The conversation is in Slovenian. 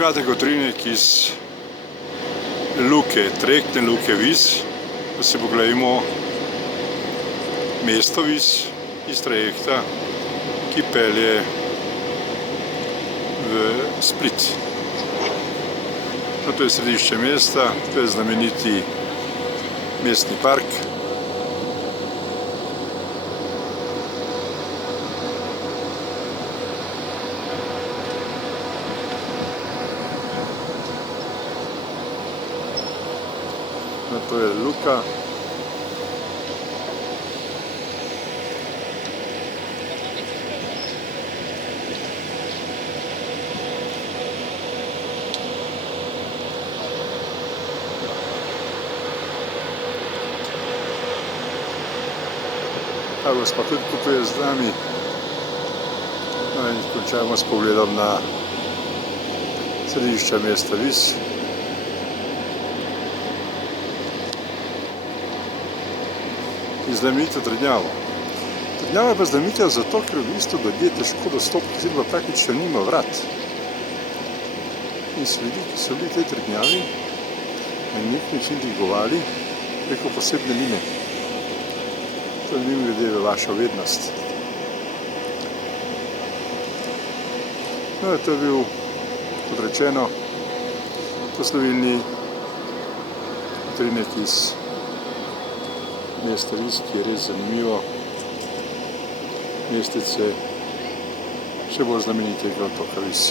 kratek utrinek iz luke, trajektne luke Vis, da si pogledamo mesto Vis iz trajekta, ki pelje v Split. No, to je središče mesta, to je znameniti mestni park. No, to je luka. Ta gospa tudi kupuje z nami. No in končajmo s pogledom na središče mesta Vis. In znamenito trdnjavo. Trdnjava je pa znamenita zato, ker v bistvu ljudje težko dostopijo, oziroma praktično nima vrat. In so ljudi, ki so bili v tej trdnjavi, na nek način dvigovali preko posebne line. To je mimogrede v vašo vednost. No, to je bil, kot rečeno, poslovilni utrinek iz mesta Vis, ki je res zanimivo. Mestece še bolj znamenitega otoka Vis.